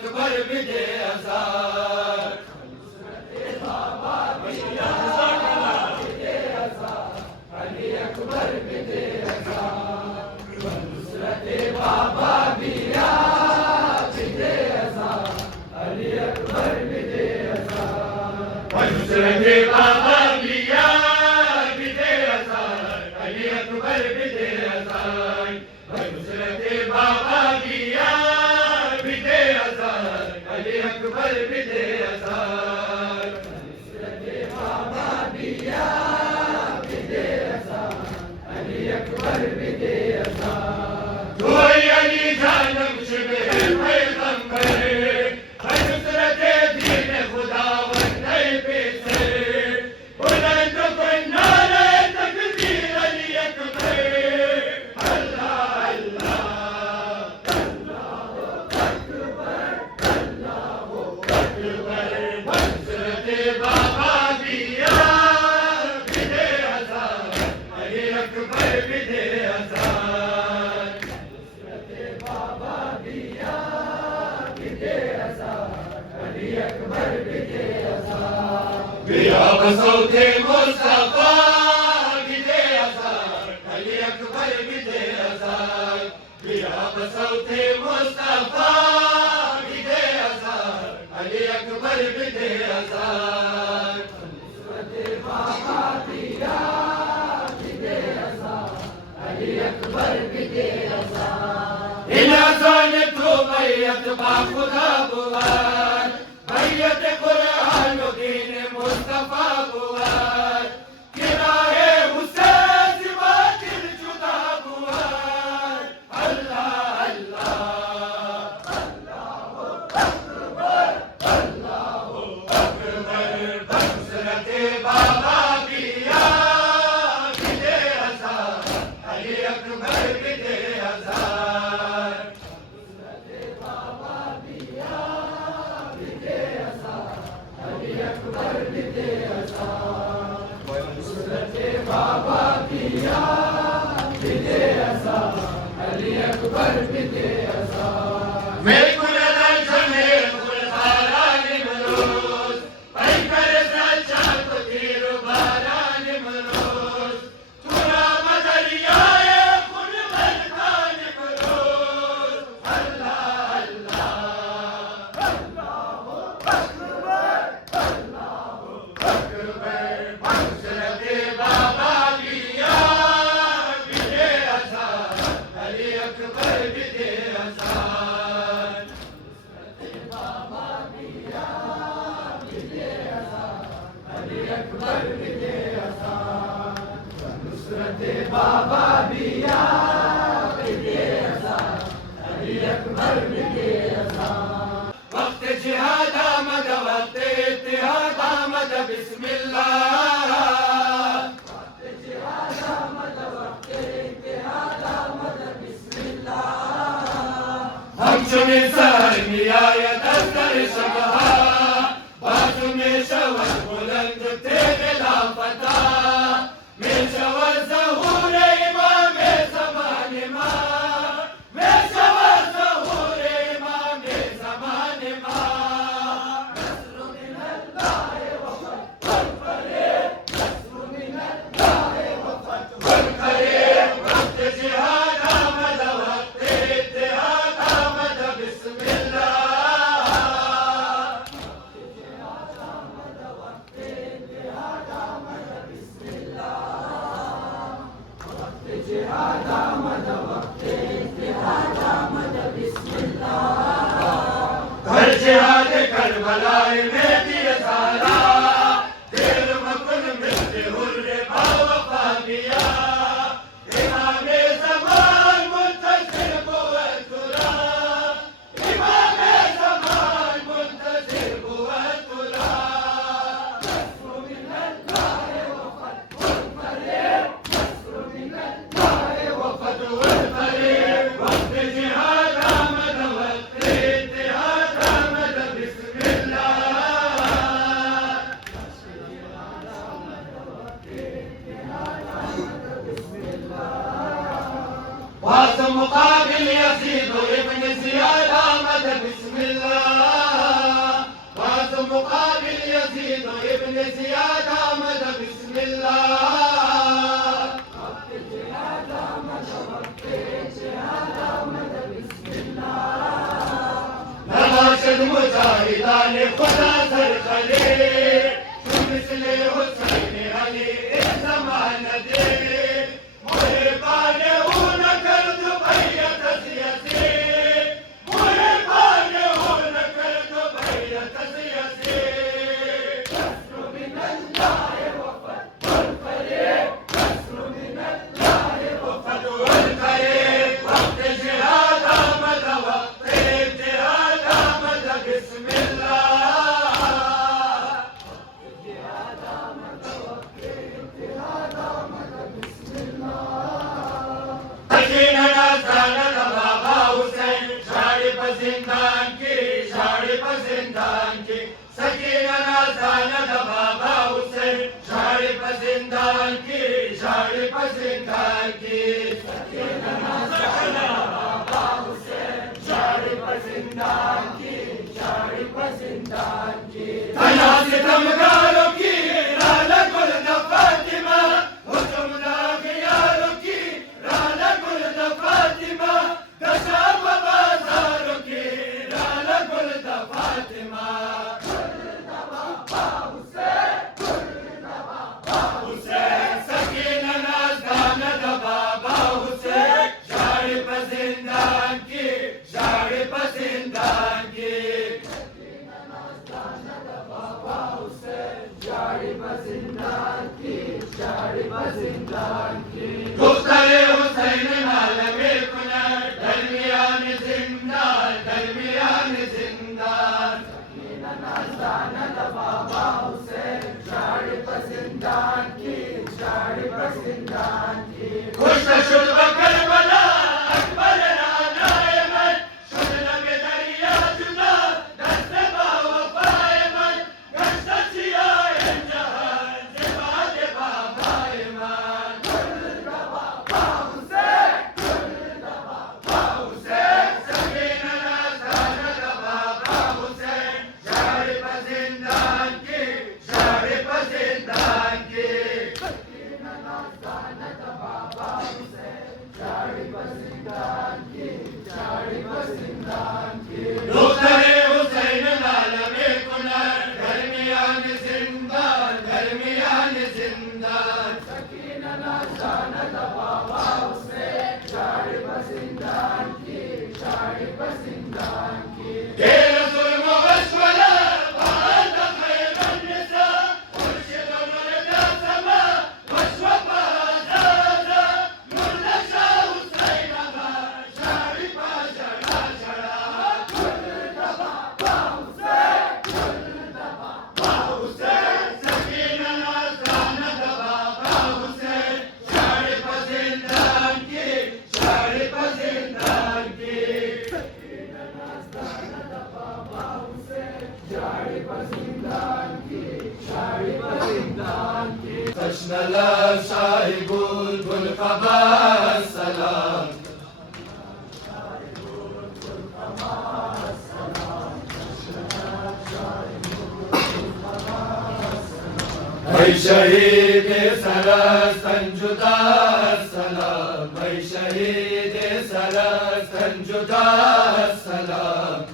अकबर बिदे अज़ार अली अकबर बिदे अज़ार नुसरत बाबा बिया बिदे अज़ार अली अकबर बिदे अज़ार नुसरत बाबा बिया बिदे अज़ार अली अकबर बिदे अज़ार नुसरत बाबा बिया बिदे अज़ार अली अकबर बिदे अज़ार नुसरत बाबा बिया बिदे अज़ार अली अकबर बिदे अज़ार कोई अली जानम शिबे पैगंबर नुसरत दीन खुदावंद नहीं पीछे बुलंद नारे तकबीर अली अकबर अल्लाह अल्लाह नुसरत बाबा बिया बिदे अज़ार अली अकबर बिदे अज़ार नुसरत बाबा बिया बिदे अज़ार अली अकबर बिदे अज़ार बिया बसौते मुस्तफा बिदे अज़ार अली अकबर बिदे अज़ार बिया बसौते मुस्तफा बिदे अज़ार अली अकबर बिदे अज़ार नुसरत बाबा बिया बिदे अज़ार अली अकबर बिदे अज़ार इनाज़ान तो बैयत बा खुदा बुआर बैयत कुरान दीन मुस्तफा बुआर किराए हुसैन सिवा दिल जुदा बुआर अल्लाह अल्लाह नुसरत बाबा बिया बिदे अज़ार अली अकबर बिदे अज़ार नुसरत बाबा बिया बिदे अज़ार अली अकबर बिदे अज़ार नुसरत बाबा बिया बिदे अज़ार अली अकबर बिदे अज़ार मैं कुलदा जमे कुलखारा निमरोज पैकर सच्चा को तीर बारा निमरोज तुरा मदरियाए खुद बरखा निमरोज अल्लाह अल्लाह नुसरत बाबा बिया बिदे अज़ार अली अकबर बिदे अज़ार नुसरत बाबा बिया बिदे अज़ार अली अकबर बिदे अज़ार नुसरत बाबा बिया बिदे अज़ार अली अकबर बिदे अज़ार वक्त जिहाद आमद वक्त इत्तिहाद आमद बिस्मिल्लाह वक्त जिहाद आमद वक्त इत्तिहाद आमद बिस्मिल्लाह हम चुने सहर मियाय दस्तर शबहा बाजू में शवर बुलंद तेरे लापता में शवर ज़हूर इमाम ज़मान मां में शवर ज़हूर इमाम ज़मान मां नस्र मिन अल्लाह व फतह करीब नस्र मिन अल्लाह व फतह करीब वक्त जिहाद आमद वक्त इत्तिहाद आमद बिस्मिल्लाह जिहाद आमद वक्त इत्तिहाद आमद बिस्मिल्लाह हर जिहाद करबला में दिल सारा दिल मकुन मिलते हुर्रे बावफा बिया इमाम ज़मान मुंतज़िर बुअतुरा इमाम ज़मान मुंतज़िर बुअतुरा नस्र मिन अल्लाह व फतह करीब नस्र मिन अल्लाह व फतह करीब वक्त जिहाद आमद वक्त इत्तिहाद आमद बिस्मिल्लाह असद मुजाहिदान खुदा सर खले मिसले हुसैन अली एक ज़माना दे मोहे पाने हो न कर दो भैया तसिया से मोहे पाने हो न कर दो भैया तसिया से नस्र मिनल्लाह वफ़द वल फरीब नस्र मिनल्लाह वफ़द वल फरीब वक्त जिहाद आमद वक्त जिहाद आमद बिस्मिल्लाह जिहाद आमद वक्त जिहाद आमद बिस्मिल्लाह सकीना नाज़ान बाबा हुसैन शाड़ी पसंदान की शाड़ी पसंदान की सकीना नाज़ान बाबा हुसैन शाड़ी पसंदान की शाड़ी पसंदान की सकीना नाज़ान बाबा हुसैन शाड़ी पसंदान की शाड़ी पसंदान की तना सितमगारों की राला गुल द फातिमा हुक्म दागियारों की राला गुल द फातिमा दशा बाजारों की राला गुल द फातिमा हुसैन सकीना नाज़ान बाबा हुसैन शाड़ी पसंदान की शाड़ी पसंदान की शाड़ी पसंदान की शाड़ी पसंदान की गुफ्तरे हुसैन नालमे कुनर दरमियान जिंदान दरमियान जिंदान सकीना नाज़ान बाबा हुसैन शाड़ी पसंदान की शाड़ी पसंदान की खुश शुद करबला अकबर रानाए मन शुद लगे दरिया जुदा दस्त बावफाए मन गश्त सियाए जहान जवाद बाबाए मन बाबा हुसैन हुसैन सकीना नाज़ान बाबा हुसैन शाड़ी पसंदान की शाड़ी पसंदान की सकीना नाज़ान बाबा हुसैन शाड़ी पसंदान की शाड़ी पसंदान की गुफ्तरे हुसैन नालमे कुनर दरमियान जिंदान दरमियान जिंदान सकीना नाज़ान बाबा हुसैन शाड़ी पसंदान की शाड़ी पसंदान की غير ظلم وشولا وعند خير النساء مرشد ولدى سما وشوفا زادا مرنشا حسين ما شارفا شرا شرا حسين سكينة نازانا بابا حسين شارف زندان کی شارف زندان کی शाड़ी पसंदान की शाड़ी पसंदान की تشنل شاهب الخبر سلام ای شهید سرستن جدا سلام ای شهید سرستن جدا سلام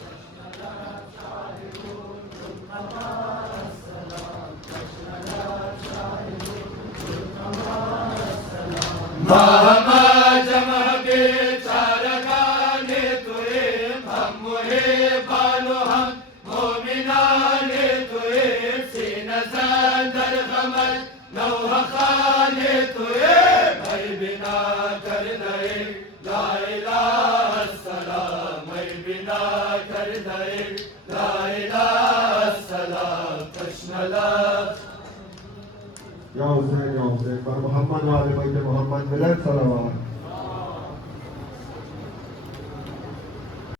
महमा जमा बेचारगाने तुए हम मुहे बानो हम मोमिनाने तुए सीना दर गमल नौह खाने तुए भाई बिना कर दे ला इलाहा सलाम भाई बिना कर दे ला इलाहा सलाम तशनला या हुसैन पर मोहम्मद वाले बैत मोहम्मद मिलन सलावत